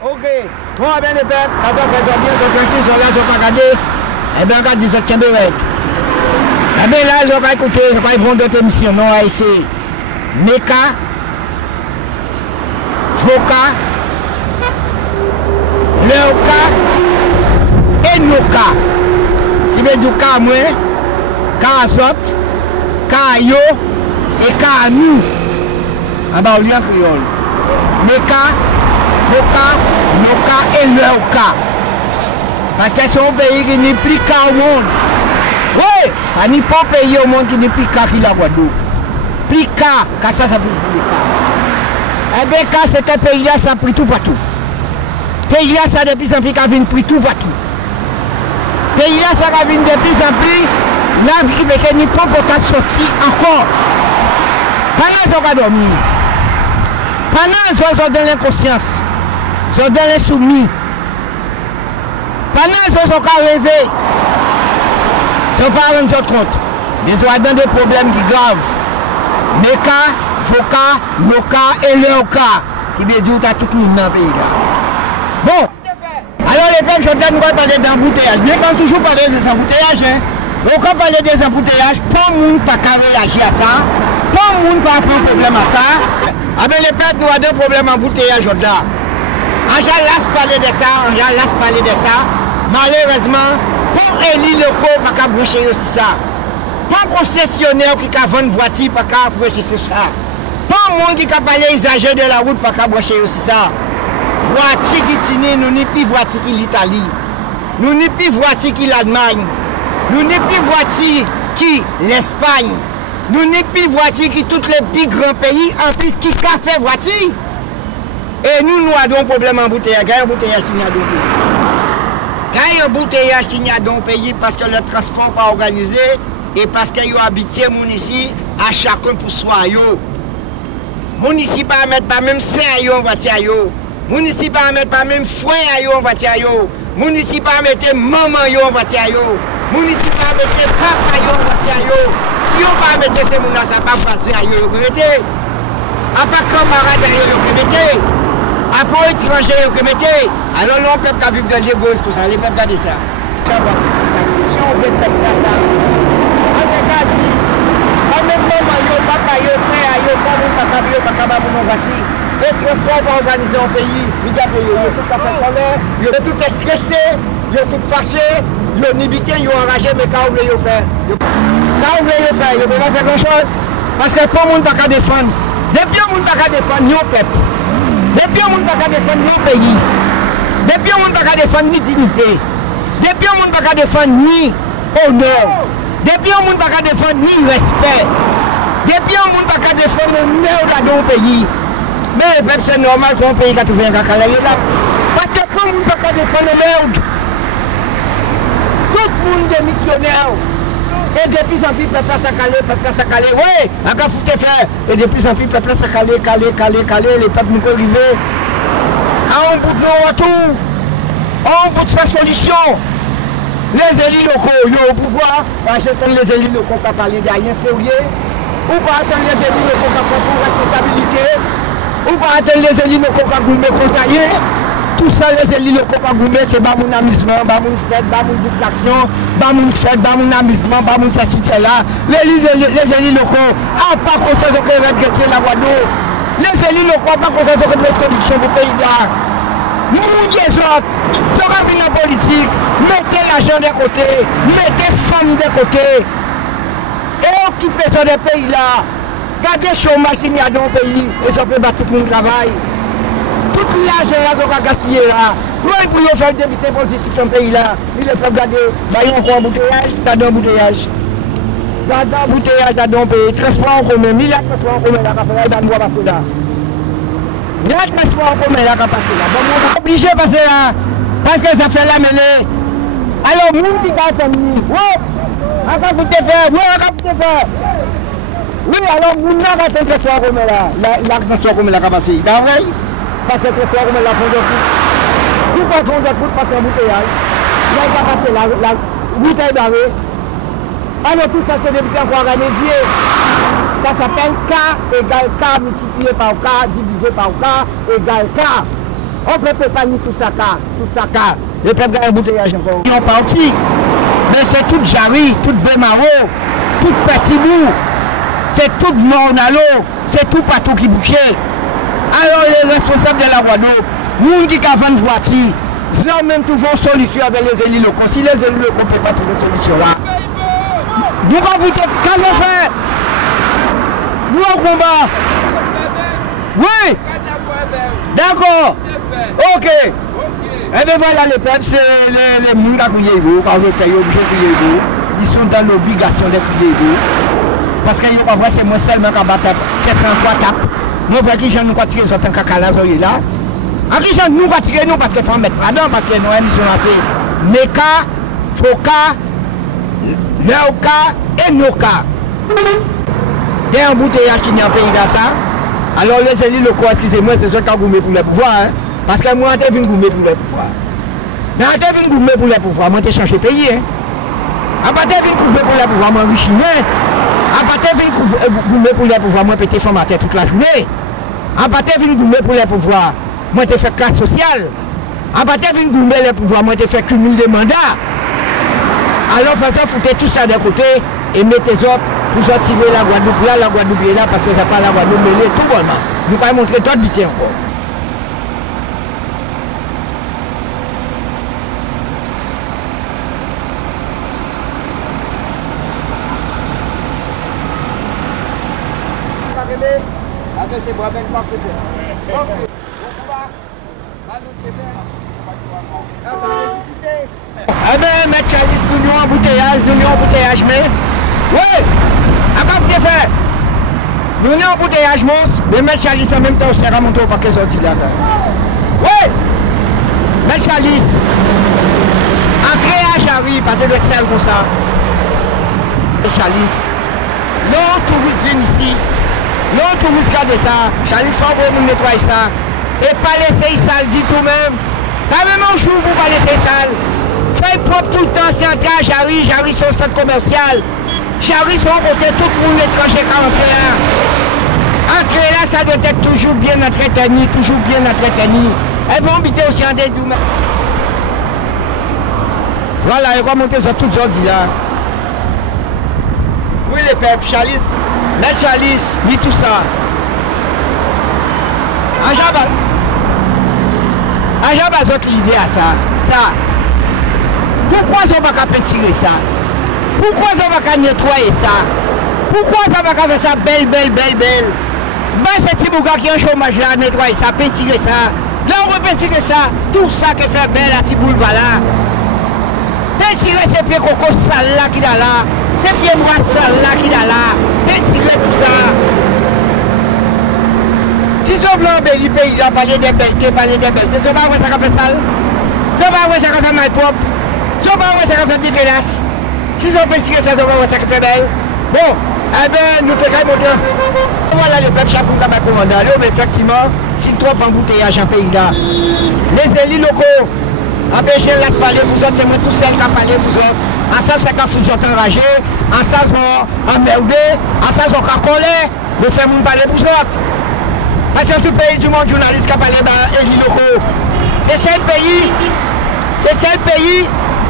Ok. Bon, bien les pères, quand on fait ça bien, ils sont tranquilles, ils sont là, ils sont regardés. Eh bien, quand ils disent qu'il y a des règles. Eh bien là, ils vont écouter, ils vont d'autres émissions, non, à essayer. Meka, Voka, Leuka et Noka. Qui veut dire Ka moi, Ka Asot, Ka Yo et Ka nous. En bas, au lien créole. Meka, Voka, Noka et Leuka. Parce que c'est un pays qui n'est plus qu'au monde. Oui, il n'y a pas un pays au monde qui n'est plus qu'à la Guadeloupe. Plus qu'à ça, ça veut dire qu'à. Eh bien, quand c'est un pays-là, ça a pris tout partout. Pays-là, ça a de plus en plus qu'à venir pris tout partout. Pays-là, ça a venir de plus en plus. Là, il n'y a pas pour sortir encore. Pendant qu'ils ont dormi. Pendant qu'ils ont donné l'inconscience. Ils ont donné l'insoumis. Pendant qu'ils ont rêvé. Ils ne sont pas rendus compte. Ils ont dans des problèmes qui graves. Meka, Voka, Noka et Leuka. Qui veut dire que tout le monde dans le pays là. Bon. Alors les peuples, je dois parler d'embouteillage. Mais quand toujours parler des embouteillages, hein, on peut parler des embouteillages, pas le monde pas réagir à ça. Pas le monde pas prendre problème à ça. Ah ben les peuples, nous avons des problèmes d'embouteillage là. On laisse parler de ça, on laisse parler de ça. Malheureusement, pour élire locaux, pas qu'à brancher aussi ça. Pas concessionnaire qui a vendu voiture, pas qu'à brancher ça. Pas monde qui a parlé usagers de la route, pas qu'à brancher aussi ça. Voiture qui tient, nous n'y plus voiture qui l'Italie. Nous n'y plus voiture qui l'Allemagne. Nous n'y plus voiture qui l'Espagne. Nous n'y plus voiture qui tous les plus grands pays, en plus qui a fait voiture. Et nous avons un problème en bouteillage. Il y a un bouteillage qui n'y a dans le pays. Il y a un bouteillage qui n'y a dans le pays parce que le transport n'est pas organisé et parce qu'il y a habité ici à chacun pour soi. Mon ici pas mettre pas même saint en voiture. Mon ici pas mettre pas même frère en voiture. Mon ici pas mettre maman en voiture. Mon ici pas mettre papa en voiture. Si on pas mettre ces gens ça pas passer à yo mettez. À part camarade yo mettez. À part étranger yo mettez. Alors non peuple qui vivre dans l'égoïsme tout ça, les peuples regardez ça. Ça va ça. Si on veut peuple ça. On va dire même maman yo papa yo saint yo pas mon voiture. Le transport va organiser un pays, regardez, ils sont tout à fait colère, ils sont tout stressés, ils sont tout fâchés, ils sont nibiqués, ils sont enragés, mais qu'est-ce que vous faire? Qu'est-ce que vous faire? Ils ne peuvent pas faire grand-chose. Parce que tout le monde ne peut pas défendre. Depuis le monde ne peut pas défendre ni au peuple. Depuis le monde ne peut pas défendre ni au pays. Depuis le monde ne peut pas défendre ni dignité. Depuis le monde ne peut pas défendre ni honneur. Depuis le monde ne peut pas défendre ni respect. Depuis le monde ne peut pas défendre l'honneur dans le pays. Mais c'est normal qu'un pays qui a trouvé un caca là. Parce que tout le monde ne peut pas défendre le merde. Tout le monde est missionnaire. Et depuis en plus, peuple ça calé. Oui, à quoi faut faire? Et depuis en plus, peuple ça calé. Les peuples nous arrivent. À un bout de nos retours. À un bout de sa solution. Les élus locaux, ils ont au pouvoir. Parce que les élus locaux qui parlent de rien sérieux. Ou pas attendre les élus locaux qui prennent responsabilité. Ou pas attendre les élus locaux qui gourmet contaillés. Tout ça, les élus locaux qui gourmet, c'est pas mon amusement, pas mon fête, pas mon distraction, pas mon fête, pas mon amusement, pas mon société là. Les élus locaux n'ont pas conscience de redresser la Guadeloupe. Les élus locaux n'ont pas conscience de redresser la solution du pays là. Nous, les autres, fera venir la politique, mettez l'argent de côté, mettez femmes de côté. Et occupez ça des pays là. Gardez le chômage qu'il y a dans le pays et ça peut battre tout le monde travail. Tout l'argent là, ça va gaspiller là. Pour faire des députés positifs dans le pays là, il faut garder. Il y a encore un embouteillage, il y a un embouteillage. Il y a un embouteillage dans le pays. Transport en commun, il y a un transport en commun là, il doit passer là. Il y a un transport en commun là, qui va passer là. Donc on est obligé de passer là. Parce que ça fait la mêlée. Alors, nous qui attendons, encore vous te faire, oui, alors nous n'avons pas de transport commun là. La transport commun là qui va passer. Parce que le transport commun là fond de route. Pourquoi fond de route passer un embouteillage? Là, il va passer la route est barrée. Alors tout ça, c'est des petits encore remédier. Ça s'appelle K égale K multiplié par K, divisé par K égale K. On peut pas ni tout ça, le peuple a un bouteillage encore. Ils ont parti, mais c'est tout Jarry, tout Bémaro, tout Petit Bout, c'est tout Mornalo, c'est tout partout qui bouchait. Alors les responsables de la Guadeloupe, nous qui avons une voiture, ils ont même trouvé une solution avec les élus locaux. Si les élus locaux ne peuvent pas trouver une solution là, nous quand on fait, nous en combat. Oui. D'accord. Ok. Et bien voilà, les peuples, c'est les gens qui ont crié, quand on fait, ils sont dans l'obligation de crier. Parce qu'ils vont voir, c'est moi seulement qui va faire 103 tapes. Nous voyons qu'ils nous tirent sur un caca là. En qui nous va tirer nous parce qu'il faut mettre là-dedans, parce que nous avons mission lancée. Meka, Foka, Leoka et Noka. Il y a un embouteillage qui est en pays là ça. Alors les élus locaux, excusez-moi, c'est ceux qui ont gourmé pour le pouvoir. Hein? Parce que moi, je viens gourmer pour le pouvoir. Mais je viens gourmer pour le pouvoir, moi, je change de pays. Hein? Je viens gourmer pour le pouvoir, moi, je suis chinois. Je viens gourmer pour le pouvoir, moi, je peux formater toute la journée. Je viens gourmer pour le pouvoir, moi, je fais classe sociale. Je viens gourmer pour le pouvoir, moi, je fais cumul de mandats. Alors, façon, foutez tout ça d'un côté et mettez autres pour sortir la Guadeloupe est là, parce que ça pas la Guadeloupe, mais tout bonnement. Nous allons montrer d'autres bité encore. Eh bien, M. Charlis, nous avons embouteillage, mais... Oui! Encore vous fait? Nous avons embouteillage, mais M. Charlis, en même temps, on s'est remonté au paquet sorti là, ça. Oui! M. Charlis, en créage Jarry, pas de l'excel comme ça. M. Charlis, nos touristes viennent ici, nos touristes regardent ça, Charlis, il faut nous nettoyer ça, et pas laisser ça, dit tout même. Pas même un jour pour pas laisser ça. Faites propre tout le temps, c'est un cas Jarry, Jarry son centre commercial. Jarry son côté, tout le monde étranger qui rentre là. Entrer là, ça doit être toujours bien entretenu, toujours bien entretenu. Elles vont habiter aussi en des doux. Voilà, ils vont monter sur toutes sortes là. Oui les peuples, Charlis, mais Charlis, ni tout ça. Ajaba autre l'idée à ça. Pourquoi ça va pas tirer ça? Pourquoi ça va pas nettoyer ça? Pourquoi ça va pas faire ça belle? Ben c'est petit bouga qui est en chômage là, nettoyer ça, tirer ça. Là on peut tirer ça, tout ça qui fait belle à Tibouleva là. Tirer ces pieds coco sales là qui est là, ces pieds noirs sales là qui est là, tirer tout ça. Si on veut embellir le pays, on va parler des belletés, c'est pas vrai ça va faire sale. C'est pas vrai ça va faire mal propre. C'est pas vrai ça va faire dégueulasse. Si on peut tirer ça, c'est pas vrai ça va faire belle. Bon, eh bien, nous pouvons monter. Voilà les peuples chapeau comme un commandant. Mais effectivement, c'est trop embouteillage en pays là. Les élus locaux, en Belgique, laisse parler vous autres, c'est moi tout seul qui a parlé vous autres. En ça, c'est quand vous êtes enragés, en ça, vous êtes emmerdés, en ça, vous êtes en colère, vous faites vous parler vous autres. Parce que tout pays du monde journaliste qui a parlé des élus locaux. C'est ça le pays,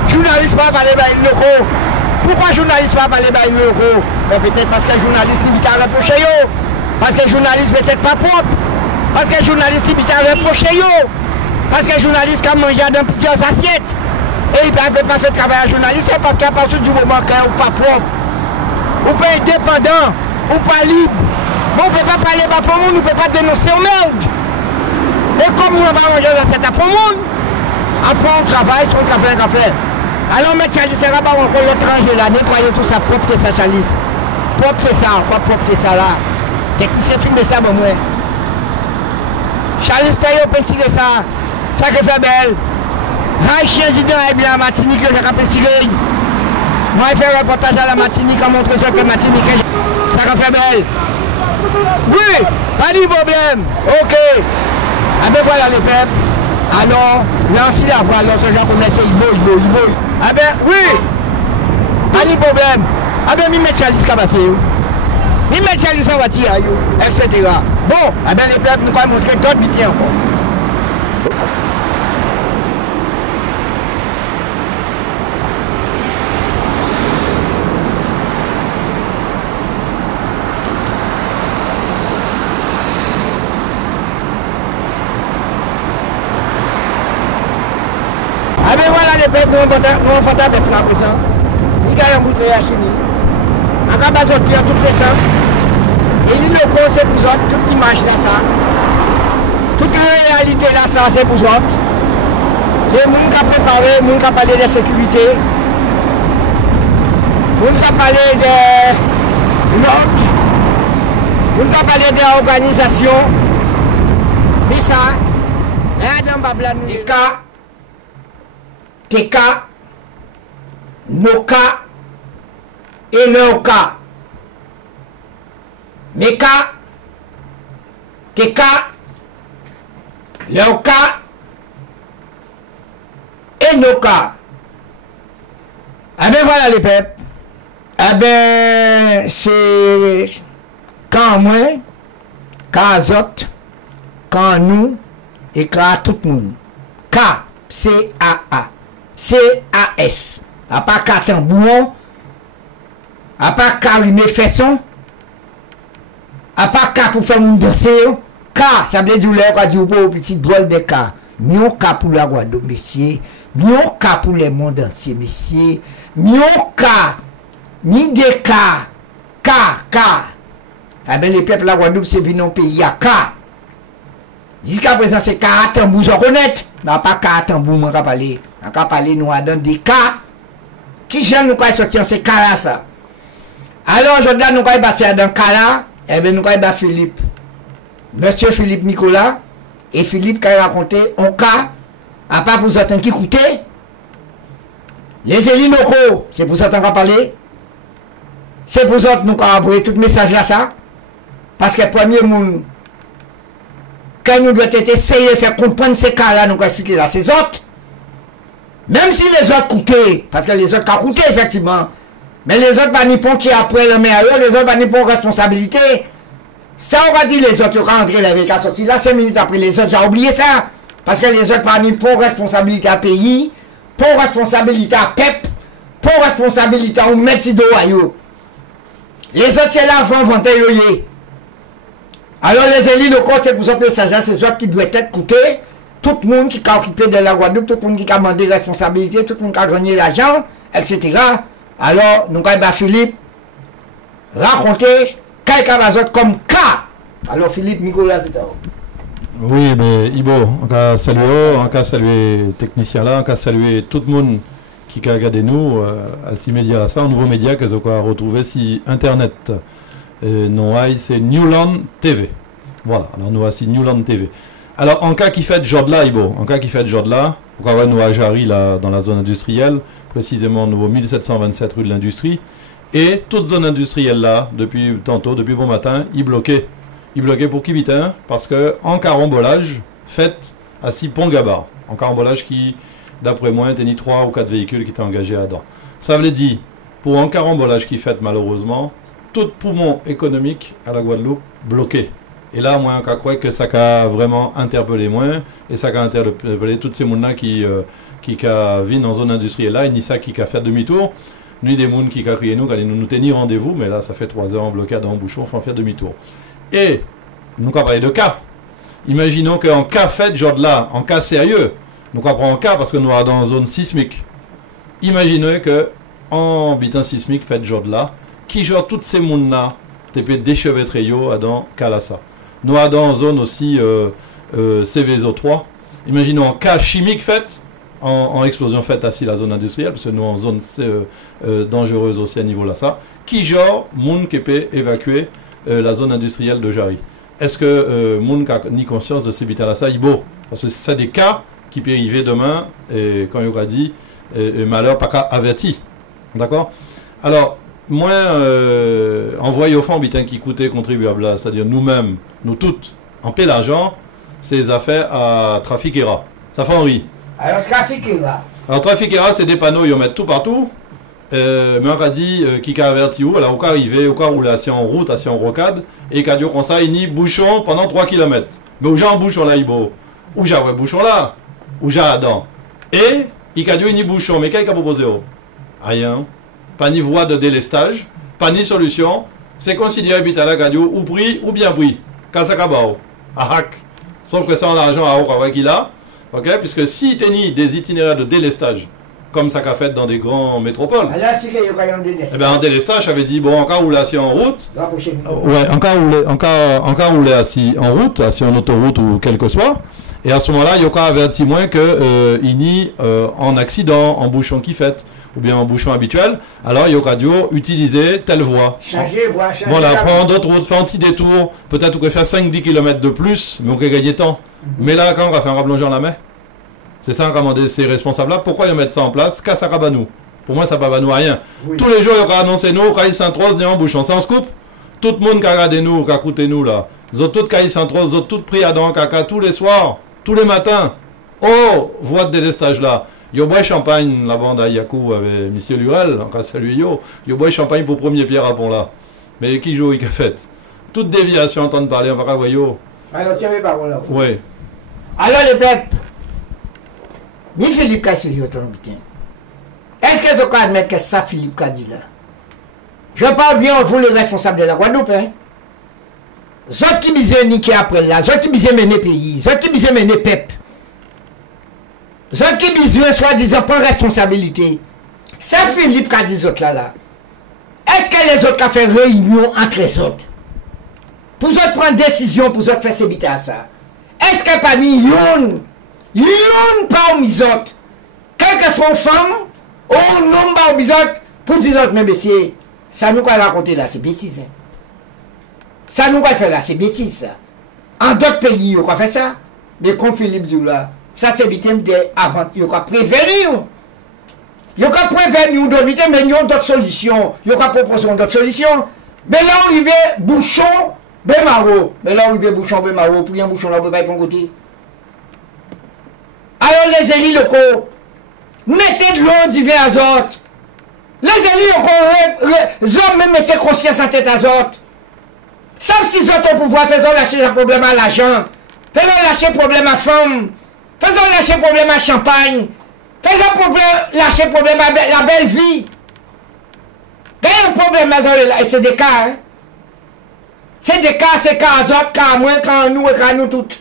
journaliste ne va pas parler des élus locaux. Pourquoi journaliste ne va pas parler des élus locaux? Peut-être parce que les journalistes limitent à reprocher. Parce que les journalistes peut-être pas propres. Parce que les journalistes limitent à reprocher. Parce que les journalistes qui mangent dans plusieurs assiettes. Et ils ne peuvent pas faire travail à journaliste parce qu'à partir du moment qu'ils ne sont pas propres, ou pas indépendants, ou pas libres. Bon, on ne peut pas parler pour le monde, on ne peut pas dénoncer au merde. Et comme on va manger dans cette pour le monde, après on travaille, on travaille. Alors, M. Charlis, c'est là-bas encore l'étranger là, nettoyer tout ça, propre ça, Charlis. Propre ça, quoi, propre ça là. Technicien filme ça, bon, moi. Charlis, on peut tirer ça, ça qui fait belle. Chien Zidane et la Martinique, je vais tirer. Moi, je fais un reportage à la Martinique, à montrer ça que la Martinique, ça qui fait belle. Oui, pas de problème. Ok. Ah ben voilà les peuples. Alors, lancez la voie, alors ce genre commercial, il bouille. Ah ben oui. Pas de problème. Ah ben, mi met Charlis qui a passé. Mi met Charlis en voiture, etc. Bon, ah ben les peuples, nous allons montrer d'autres métiers encore. Ah ben voilà les peuples, nous avons fait avec la présent. Nous avons un bout de chimie. On a besoin de toutes les sens. Et nous, le conseil pour autres, toute l'image là, ça. Toute la réalité là, ça, c'est pour autres. Les gens qui ont préparé, les gens qui ont parlé de sécurité, les gens qui ont parlé de l'ordre, les gens qui ont parlé de l'organisation. Mais ça, là, dans Babylone, les cas, tes cas, nos cas et leurs cas. Mes cas, tes cas, leurs cas et nos cas. Ah ben voilà les peuples. Ah ben c'est quand moi, quand Azot, quand nous et quand tout le monde. K, C-A-A. C-A-S. À part Katambouon, à part Karimé Fesson, à part K pour faire mon danser, K, ça veut dire qu'on dit au petit drôle de K. Nous K pour la Guadeloupe, messieurs. Nous K pour le monde entier, messieurs. Nous K, ni de K, K. Ah ben les peuples de la Guadeloupe, c'est venu au pays à K. Jusqu'à présent, c'est K Tambou, je connais. Mais pas K Tambou, on va parler. On va parler, nous, dans des cas. Qui j'aime nous sortir ces cas-là, ça. Alors, aujourd'hui, nous allons passer dans cas là. Eh bien, nous allons Philippe. Monsieur Philippe Nicolas. Et Philippe qui a raconté un cas. À part pour certains qui coûtaient. Les élus locaux, c'est pour ça qu'on va parler. C'est pour ça que nous allons envoyer tout message là, ça. Parce que le premier monde. Quand nous devons essayer de faire comprendre ces cas-là, nous allons expliquer là, ces autres. Même si les autres coûtaient, parce que les autres ont coûté effectivement, mais les autres pas nippon qui après le maire, les autres pas nippon responsabilité. Ça on va dire les autres, quand entrer la vie, sorti là 5 minutes après les autres, j'ai oublié ça. Parce que les autres pas nippon responsabilité à pays, pour responsabilité à PEP, pour responsabilité à mettre de yo. Les autres c'est là avant venter yo. Alors les élus locaux, c'est pour ça que c'est ces autres qui doivent être coûtés. Tout le monde qui a occupé de la Guadeloupe, tout le monde qui a demandé responsabilité, tout le monde qui a gagné l'argent, etc. Alors, nous allons Philippe raconter quelques comme cas. Alors, Philippe, Nicolas, c'est à vous. Oui, mais Ibo, on va saluer, on va saluer les techniciens là, on va saluer tout le monde qui a regardé nous à ces médias là, ça, un nouveau média que vous avez retrouvé sur Internet. Non, c'est Newland TV. Voilà, alors nous voici Newland TV. Alors, en cas qui fait jour de là, Ibo, en cas qui fait jour de là, on va nous à Jarry, là, dans la zone industrielle, précisément au 1727 rue de l'Industrie, et toute zone industrielle là, depuis tantôt, depuis bon matin, il bloquait. Il bloquait pour qui vite, hein, parce que en carambolage, fait à 6 ponts gabarres. En carambolage qui, d'après moi, tenait 3 ou 4 véhicules qui étaient engagés là-dedans. Ça veut dire, pour un carambolage qui fait malheureusement, tout poumon économique à la Guadeloupe bloqué. Et là, moi, je crois que ça a vraiment interpellé moi, et ça a interpellé tous ces gens-là qui vivent dans zone industrielle là, et ni ça qui a fait demi-tour, ni des gens qui ont crié nous, qui allaient nous tenir rendez-vous, mais là, ça fait 3 heures en blocade dans le bouchon, il faut faire demi-tour. Et, nous allons parler de cas. Imaginons qu'en cas fait, genre de là, en cas sérieux, nous allons prendre un cas parce que nous sommes dans une zone sismique. Imaginons que, en habitant sismique, fait genre de là, qui genre toutes ces gens-là, TP déchevêtré yo dans Kalassa. Nous avons dans une zone aussi CVSO3. Imaginons un cas chimique fait, en explosion faite à la zone industrielle, parce que nous avons une zone dangereuse aussi à niveau là ça, qui genre, moun qui peut évacuer la zone industrielle de Jarry. Est-ce que moun a ni conscience de ces vitales là ça, Ibo? Parce que c'est des cas qui peuvent arriver demain, et quand il y aura dit, malheur pas averti. D'accord? Alors, moi, envoyer au fond bitin qui coûtait contribuable là, c'est-à-dire nous-mêmes, nous toutes, en paie l'argent, c'est affaires à Trafiquera. Ça fait Henri. Alors, Trafiquera. Alors, Trafiquera, c'est des panneaux, ils en mettent tout partout. Mais on a dit qui a averti où, alors, au cas arrivé, au cas rouler assis en route, assis en rocade, et qu'à dire comme ça, il n'y bouchon pendant 3 km. Mais où j'ai un bouchon là, Ibo? Ou j'ai un bouchon là, ou j'ai Adam. Et il a dit ni bouchon, mais qu'est-ce qu'il a proposé? Rien. Pas ni voie de délestage, pas ni solution. C'est considéré à la radio ou pris ou bien pris. Kasakabao. Ahak. Sauf que ça, on a l'argent à Okawa qu'il a. Ok? Puisque si tu as des itinéraires de délestage, comme ça qu'a fait dans des grandes métropoles. Là, c'est qu'il y a un délestage. Eh bien, en délestage, j'avais dit, bon, encore où là, assis en route. Ouais, encore où là, assis en route, assis en autoroute ou quel que soit. Et à ce moment-là, il y a averti moins que il n'y en accident, en bouchon qui fait, ou bien en bouchon habituel. Alors, il y a radio utiliser telle voie. Changer voie, changer. Voilà, prendre d'autres routes, faire un petit détour. Peut-être on peut faire 5-10 km de plus, mais on peut gagner temps. Mais là, quand on va faire un rablongeur la main, c'est ça qu'on a demandé ces responsables-là. Pourquoi ils mettent ça en place? Qu'à ça rabanou. Pour moi, ça ne va nous à rien. Oui. Tous les jours, il y aura annoncé nous, Caïs Saint-Rose, en bouchon. Sans scoop, tout le monde qui a regardé nous, qui a écouté nous là. Ils ont tous Caïs Saint-Rose, ils ont tous pris à dans caca tous les soirs, tous les matins. Oh, voie de délestage là. Yo bois champagne, la bande à Yakou avec M. Lurel, en cas salut yo. Yo bois champagne pour premier pierre à pont là. Mais qui joue, il a fait? Toute déviation, entendre parler, on va voir yo. Alors, tu avais parole là. Oui. Alors, le peuple, ni Philippe Kassili, est-ce que je peux admettre que c'est ça Philippe a dit là? Je parle bien, vous, le responsable de la Guadeloupe, hein? Zot qui bisent niquer après là, zot qui bisent mener pays, zot qui bisent mener peuple. Zot qui bisent soi-disant prendre responsabilité. C'est Philippe qui a dit zot là. Est-ce que les autres ont fait réunion entre les autres? Pour eux prendre décision, pour eux faire s'ébiter à ça? Est-ce que parmi yon parmi les autres, quelle que soit une femme, ou non parmi les autres, pour dire autres, mais messieurs, ça nous va raconter là, c'est bêtise. Hein? Ça nous va faire là, c'est bêtise. En d'autres pays, on va faire ça. Mais comme Philippe dit là, ça c'est victime avant, il va prévenir. Il va prévenir d'autres, mais il y a d'autres solutions. Il va proposer d'autres solutions. Mais là, on arrive bouchon, bémaro. Mais là, on arrive bouchon, bémaro, pour y un bouchon là, on peut pas y bon côté. Alors les élus locaux, mettez de l'eau divers azote. Les élus locaux, les hommes même mettez conscience en tête azote. Sauf si ils ont au pouvoir, faisons lâcher le problème à l'argent, faisons lâcher le problème à femme, faisons lâcher le problème à champagne, faisons lâcher le problème à la belle vie. Il y a un problème et c'est des cas. Hein? C'est des cas, c'est cas azote, cas à moi, cas à nous et cas à nous toutes.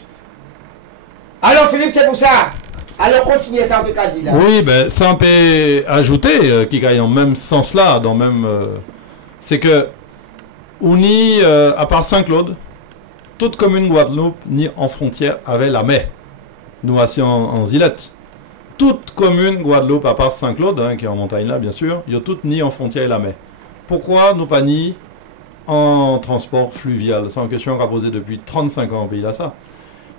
Alors Philippe, c'est pour ça. Alors continuez ça, en tout cas, dit là. Oui, ben, ça on peut ajouter, qui gagne en même sens là, dans même. C'est que, on y, à part Saint-Claude, toute commune Guadeloupe, ni en frontière, avait la mer. Nous, assis en Zilette. Toute commune Guadeloupe, à part Saint-Claude, hein, qui est en montagne là, bien sûr, il y a toutes ni en frontière et la mer. Pourquoi nous pas ni en transport fluvial? C'est une question qu'on a posée depuis 35 ans au pays là, ça.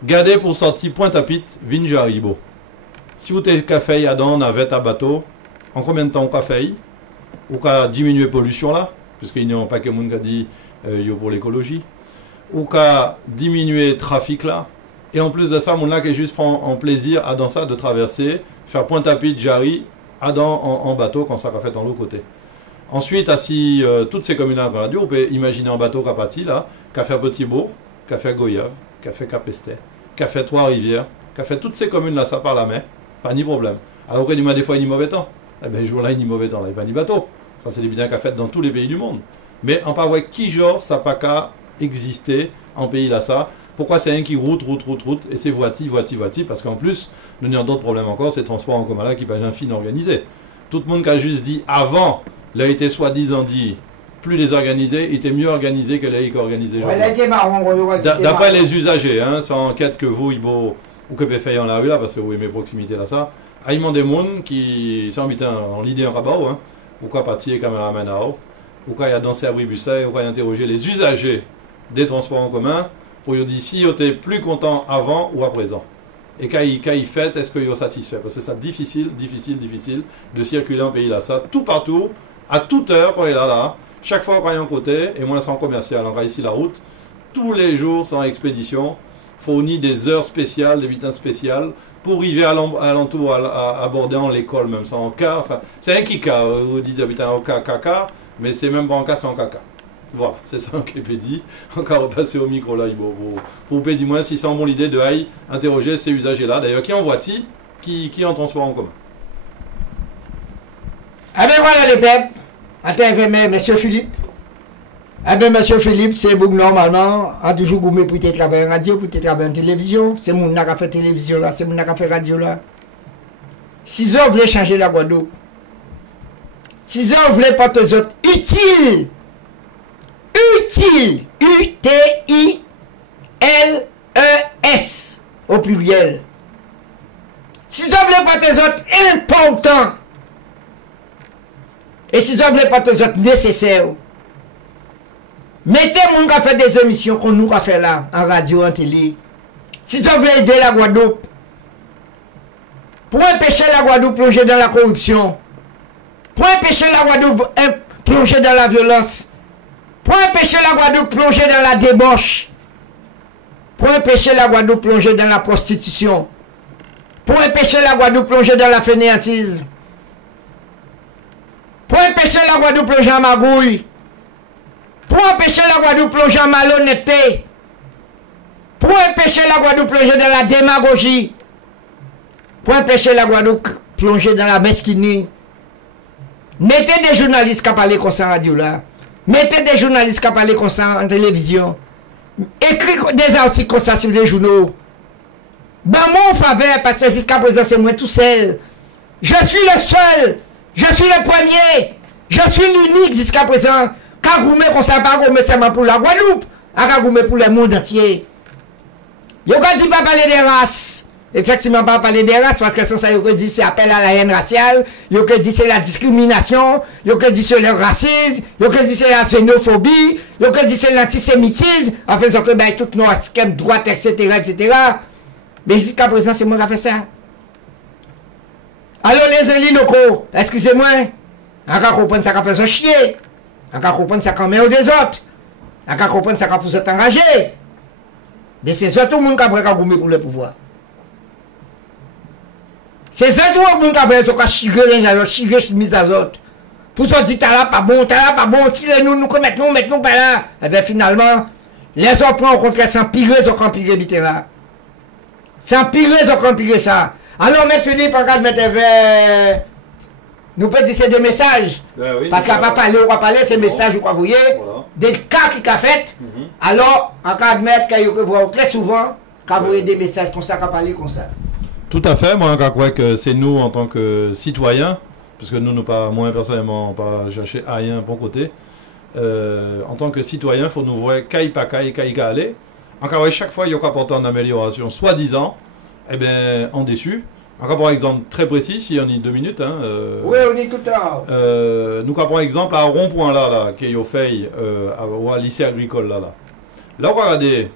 Gardez pour sortir Pointe-à-Pitre, Vinjaribo. Si vous avez café à dans navette à bateau, en combien de temps on café? Ou qu'à diminuer la pollution là, puisqu'il n'y a pas que monde qui a dit pour l'écologie. Ou qu'à diminuer le trafic là. Et en plus de ça, mon là qui juste prend en plaisir à dans ça de traverser, faire Pointe-à-Pitre, Jarry, à dans en bateau quand ça a fait en l'autre côté. Ensuite, assis toutes ces communes à radio, on peut imaginer un bateau qui a parti là, qui a fait Petit-Bourg, qui a fait Goyave, qui a fait Capestet, qui a fait Trois-Rivières, qui a fait toutes ces communes là, ça par la mer, pas ni problème. Alors qu'il y a des fois, il y a mauvais temps. Eh bien, jour là, il y a mauvais temps, là, il n'y a pas ni bateau. Ça, c'est des biens qu'a fait dans tous les pays du monde. Mais on parle qui genre, ça n'a pas qu'à exister en pays là, ça. Pourquoi c'est un qui route, et c'est voiti, parce qu'en plus, nous avons d'autres problèmes encore, c'est le transport en commun là qui n'est pas infini organisé. Tout le monde qui a juste dit avant, il a été soi-disant dit plus désorganisé, il était mieux organisé que l'AIC organisé. D'après les usagers, hein, sans enquête que vous, ou que vous faites en la rue là, parce que vous aimez proximité là, ça, il y a des gens qui sont habités en l'idée en rabat, hein, ou quoi partir caméraman à eau, ou quoi il y a dansé à Bribusset, ou quoi il y a interrogé les usagers des transports en commun, pour lui dire si vous êtes plus content avant ou à présent. Et quand il fait, est-ce qu'il est satisfait? Parce que c'est difficile de circuler en pays là, ça, tout partout, à toute heure, quand il est là, chaque fois qu'on est en côté, et moi c'est en commercial, on va ici la route, tous les jours sans expédition, fournit des heures spéciales, des bulletins spéciales, pour arriver à l'entour, à aborder en l'école, même sans cas, enfin, c'est un kika, vous dites habitant au cas, mais c'est même pas en cas, c'est en caca. Voilà, c'est ça qui peut dire. Encore repasser au micro là, pour vous dire moins si c'est en bon l'idée de aille interroger ces usagers-là. D'ailleurs, qui en voit-il, qui est en transport en commun? Ah ben voilà les peuples. Attends, monsieur Philippe. Ah ben monsieur Philippe, c'est vous normalement, a toujours goûté pour travailler en radio, pour travailler en télévision. C'est mon qui a fait télévision là, c'est mon qui a fait radio là. Si vous voulez changer la Guadeloupe, si vous voulez porter les autres utiles, U-T-I-L-E-S au pluriel. Si vous voulez porter les autres importants, et si vous voulez porter les autres nécessaires, mettez mon qui a fait des émissions qu'on nous a fait là, en radio, en télé. Si vous voulez aider la Guadeloupe, pour empêcher la Guadeloupe de plonger dans la corruption, pour empêcher la Guadeloupe de plonger dans la violence, pour empêcher la Guadeloupe de plonger dans la débauche, pour empêcher la Guadeloupe de plonger dans la prostitution, pour empêcher la Guadeloupe de plonger dans la fainéantise, pour empêcher la Guadeloupe de plonger en magouille, pour empêcher la Guadeloupe de plonger en malhonnêteté, pour empêcher la Guadeloupe de plonger dans la démagogie, pour empêcher la Guadeloupe de plonger dans la mesquinerie. Mettez des journalistes qui parlent comme ça en radio là. Mettez des journalistes qui parlent comme ça en télévision. Écrivez des articles comme ça sur les journaux. Ben mon faveur, parce que jusqu'à présent c'est moi tout seul. Je suis le seul. Je suis le premier. Je suis l'unique jusqu'à présent. Quand vous mettez comme ça, pas gourmet seulement pour la Guadeloupe. Quand vous mettez pour le monde entier. Yo quand dit pas parler des races. Effectivement, pas parler des races parce que sans ça, yo que dit c'est appel à la haine raciale, yo que dit c'est la discrimination, yo que dit c'est le racisme, yo que dit c'est la xénophobie, yo que dit c'est l'antisémitisme, en faisant que ben tout nos schèmes droite, etc., etc. Mais jusqu'à présent, c'est moi qui a fait ça. Alors les élus locaux, excusez-moi, encore comprendre ça qu'a fait son chier, encore comprendre ça qu'a mis au des autres, encore comprendre ça qu'a vous êtes engagé. Mais c'est surtout le monde qui a pris pour le pouvoir. C'est ça tout le monde qui a fait chirer les gens, chirer chemise à autres. Pour ça, dit, t'as là pas bon, tirez-nous, nous mettons par là. Et bien finalement, les autres prennent au contraire, s'empirer, ils ont empiré vite là. S'empirer, ils ont empiré ça. Alors, M. Philippe, on va mettre vers. Nous peut dire ces deux messages. Oui, parce qu'on va parler, on va parler, ces messages, vous voyez, voilà. Des cas qu'il a fait. Alors, on va admettre qu'il voit très souvent, quand vous voyez des messages comme ça, qu'on parle comme ça. Tout à fait, moi je crois que c'est nous en tant que citoyens, parce que nous pas, moi personnellement, pas chercher rien pour côté. En tant que citoyens, il faut nous voir caille pas caille aller. Encore chaque fois il y a apporté une amélioration, soi-disant, eh bien on déçu. Encore par exemple très précis, si on y 2 minutes. Hein, oui, on y tout le temps. Nous par exemple à un rond-point là, qui est au fait au lycée agricole là. Là on va regarder.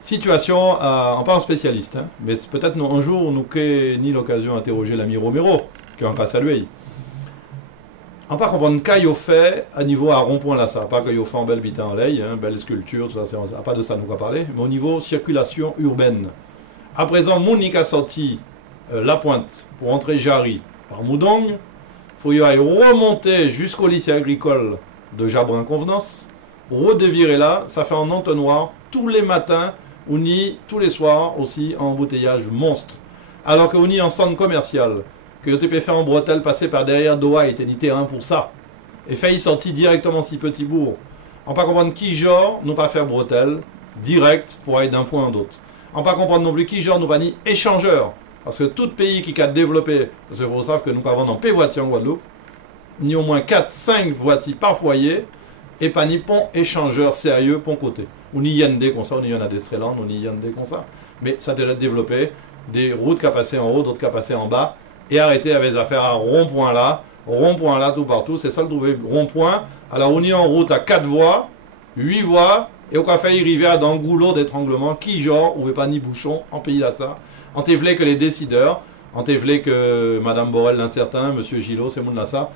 Situation, en pas un spécialiste, hein, mais peut-être un jour nous n'avons ni l'occasion d'interroger l'ami Romero, qui est encore salué. On pas comprendre qu'il a fait à niveau à rond-point là, ça, pas qu'il a fait en belle bite en lait, hein, belle sculpture, tout ça, pas de ça nous va parler, mais au niveau circulation urbaine. À présent, Monique a sorti la pointe pour entrer Jarry par Moudong, il faut y aller remonter jusqu'au lycée agricole de Jabrin-Convenance, redévirer là, ça fait un entonnoir tous les matins. On y tous les soirs aussi en embouteillage monstre. Alors qu'on y en centre commercial, que tu peux faire en bretelle, passer par derrière Doha et ni terrain pour ça. Et failli sortir directement si petit bourg. On pas comprendre qui genre nous pas faire bretelle direct pour aller d'un point à l'autre. On pas comprendre non plus qui genre nous pas ni échangeur. Parce que tout pays qui a développé, parce qu'il faut savoir que nous avons dans P voiture en Guadeloupe, ni au moins 4-5 voitures par foyer, et pas ni pont échangeur sérieux pour côté. On y a des comme ça, on y en a des Streland, on y a des comme ça. Mais ça devrait développer des routes qui passent en haut, d'autres qui passent en bas, et arrêter avec les affaires à rond-point là, tout partout. C'est ça le trouver rond-point. Alors on y est en route à 4 voies, 8 voies, et on a fait arriver à un goulot d'étranglement qui genre, on ne veut pas ni bouchon en pays là ça. On t'évelait que les décideurs, on t'évelait que Madame Borel l'incertain, Monsieur Gillot, c'est monde là ça.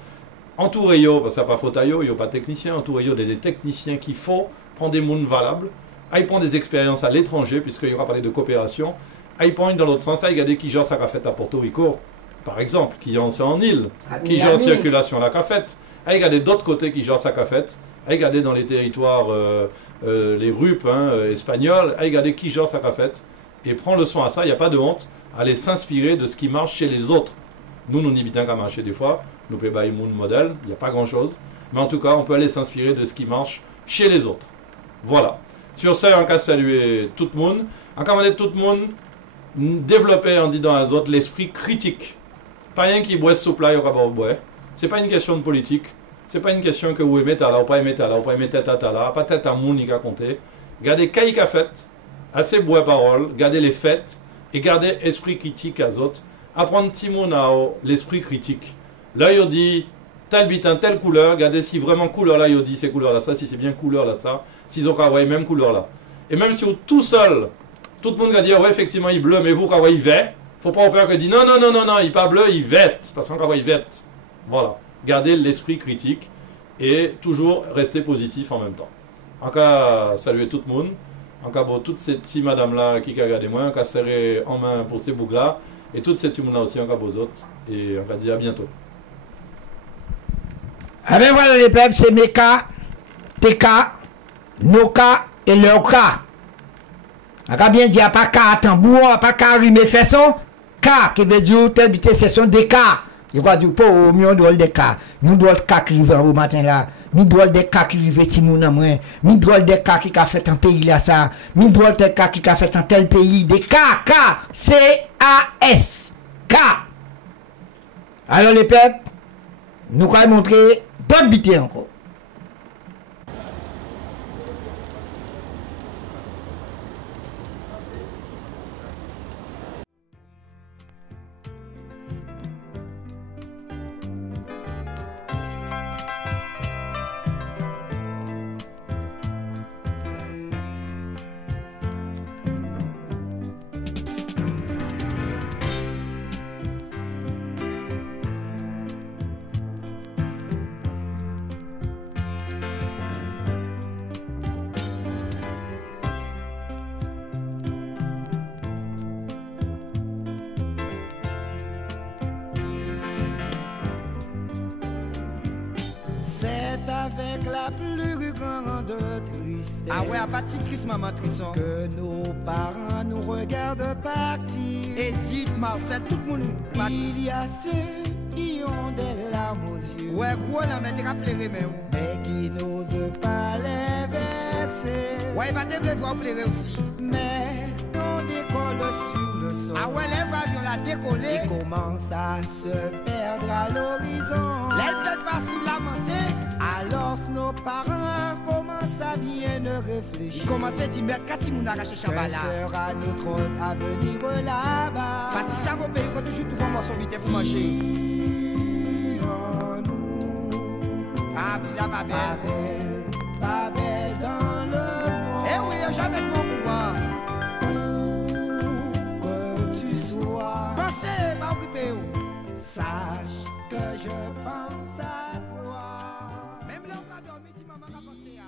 Entouré yo, parce que ça pas faute à yo, il n'y a pas de technicien, entouré yo des techniciens qu'il faut, prendre des mondes valables, ils prennent des expériences à l'étranger, puisqu'il y aura parlé de coopération, ils prennent dans l'autre sens, ils regardent qui genre ça a fait à Porto Rico, par exemple, qui en c'est en île, qui genre circulation la qu'a fait, ils regardent d'autres côtés qui genre ça a fait, regardez dans les territoires, les RUP espagnols, regardez qui genre ça qu'a fait, et prend le soin à ça, il n'y a pas de honte, aller s'inspirer de ce qui marche chez les autres. Nous n'y évitons qu'à marcher des fois, nous pouvons pas un modèle, il n'y a pas grand chose, mais en tout cas, on peut aller s'inspirer de ce qui marche chez les autres. Voilà. Sur ce, on va saluer tout le monde. On va demander tout le monde développer en disant aux autres l'esprit critique. Pas rien qui boit soupe là, il y aura pas boire. C'est pas une question de politique. C'est pas une question que vous aimez là, ou pas aimez là, ou pas aimez tête là, pas tête à moun qui a compté. Gardez qui a fait, assez bois parole, gardez les faits et gardez esprit critique à autres. Apprendre petit monde à l'esprit critique. Là, il dit tel bitin, telle couleur, regardez si vraiment couleur là, il dit ces couleurs là, ça, si c'est bien couleur là, ça, s'ils ont qu'à avoir même couleur là. Et même si vous tout seul, tout le monde va dire, ouais, effectivement, il bleu, mais vous, quand il vert, faut pas avoir peur que dit non, non, non, non, non, il n'est pas bleu, il vert, parce qu'on il vert. Voilà. Gardez l'esprit critique et toujours rester positif en même temps. En cas, saluer tout le monde. En cas, bon, toutes ces petites madames là qui regardent moi, en cas, serrer en main pour ces bougs là, et toutes ces petits monde là aussi, en cas, vos autres. Et on va dire à bientôt. Ah ben voilà les peuples, c'est mes cas, tes cas, nos cas et leurs cas. On va bien dire, pas cas à tambour, pas cas à rimer façon, cas qui veut dire, tel bité, ce sont des cas. Je crois du pas au mieux drôle des cas. Nous drôle cas qui arrivent au matin là. Nous drôle des cas qui arrivent si mon amour. Nous drôle des cas qui a fait un pays là ça. Nous drôle des cas qui a fait un tel pays. Des cas, C-A-S. Cas. Alors les peuples, nous allons montrer d'autres bités encore. C'est avec la plus grande tristesse. Ah ouais, à partir de triste, maman Trisson. Que nos parents nous regardent partir. Et dites, Marcel, tout le monde. Il y a ceux qui ont des larmes aux yeux. Ouais, gros, là, mais t'es rappelé, mais qui n'osent pas les vexer. Ouais, il va te voir pleurer aussi. Mais on décolle sur le sol. Ah ouais, les avions la décollé. Et commence à se perdre à l'horizon. Les têtes passent lamenter. Alors nos parents commencent à bien réfléchir. Ils commencent à dire, mais quand ils m'ont arraché Chambala. Quel sera notre avenir là-bas? Parce que ça va payer quand toujours trouver un morceau vite pour manger. Ah, Villa Babel. Babel dans le monde. Eh oui, jamais de mon pouvoir. Où que tu sois, pensez, ma occupé. Sache que je pense à toi. Même là, on va dormir, maman va penser à